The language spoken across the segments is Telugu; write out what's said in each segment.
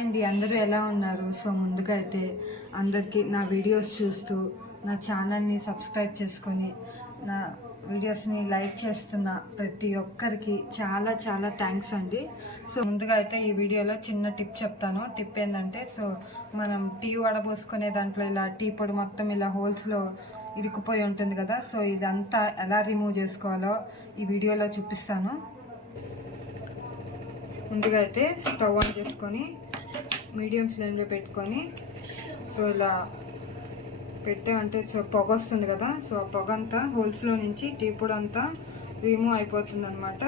అండి, అందరూ ఎలా ఉన్నారు? సో ముందుగా అయితే అందరికీ నా వీడియోస్ చూస్తూ నా ఛానల్ని సబ్స్క్రైబ్ చేసుకొని నా వీడియోస్ని లైక్ చేస్తున్న ప్రతి ఒక్కరికి చాలా చాలా థ్యాంక్స్ అండి. సో ముందుగా అయితే ఈ వీడియోలో చిన్న టిప్ చెప్తాను. టిప్ ఏంటంటే, సో మనం టీ వడబోసుకునే దాంట్లో ఇలా టీ పొడి మొత్తం ఇలా హోల్స్లో ఇరుక్కుపోయి ఉంటుంది కదా, సో ఇదంతా ఎలా రిమూవ్ చేసుకోవాలో ఈ వీడియోలో చూపిస్తాను. ముందుగా అయితే స్టవ్ ఆన్ చేసుకొని మీడియం ఫ్లేమ్లో పెట్టుకొని సో ఇలా పెట్టామంటే సో పొగ వస్తుంది కదా, సో ఆ పొగ అంతా హోల్స్లో నుంచి టీ పొడి అంతా రిమూవ్ అయిపోతుంది అనమాట.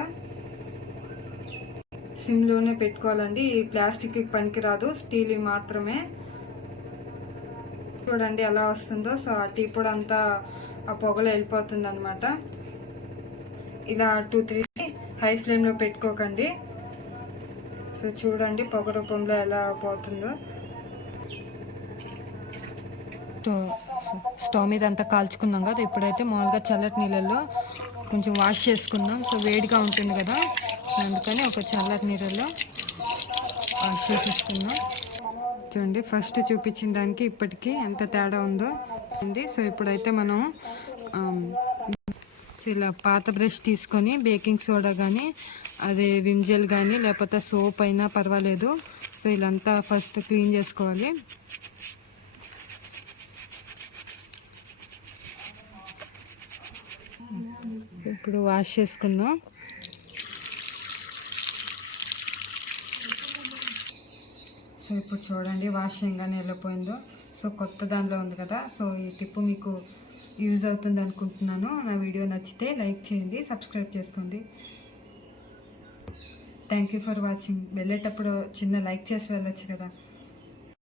సిమ్లోనే పెట్టుకోవాలండి. ఈ ప్లాస్టిక్కి పనికిరాదు, స్టీల్ మాత్రమే. చూడండి ఎలా వస్తుందో. సో ఆ టీ పొడి అంతా ఆ పొగలో వెళ్ళిపోతుంది అనమాట. ఇలా 2-3 హై ఫ్లేమ్లో పెట్టుకోకండి. సో చూడండి పొగ రూపంలో ఎలా పోతుందో. స్టవ్ మీద అంతా కాల్చుకున్నాం కదా, ఇప్పుడైతే మామూలుగా చల్లటి నీళ్ళల్లో కొంచెం వాష్ చేసుకుందాం. సో వేడిగా ఉంటుంది కదా, అందుకని ఒక చల్లటి నీళ్ళల్లో వాష్ చేసేసుకుందాం. చూడండి ఫస్ట్ చూపించిన దానికి ఇప్పటికీ ఎంత తేడా ఉందో. సో ఇప్పుడైతే మనం ఇలా పాత బ్రష్ తీసుకొని బేకింగ్ సోడా కానీ అదే విమ్ జెల్ కానీ లేకపోతే సోప్ అయినా పర్వాలేదు. సో ఇలాంతా ఫస్ట్ క్లీన్ చేసుకోవాలి. ఇప్పుడు వాష్ చేసుకుందాం. సో ఇప్పుడు చూడండి వాష్ చేయగానే వెళ్ళిపోయిందో. సో కొత్త దానిలో ఉంది కదా. సో ఈ టిప్ మీకు యూజ్ అవుతుంది అనుకుంటున్నాను. నా వీడియో నచ్చితే లైక్ చేయండి, సబ్స్క్రైబ్ చేసుకోండి. Thank you for watching. వెళ్ళేటప్పుడు చిన్న లైక్ చేసి వెళ్ళొచ్చు కదా.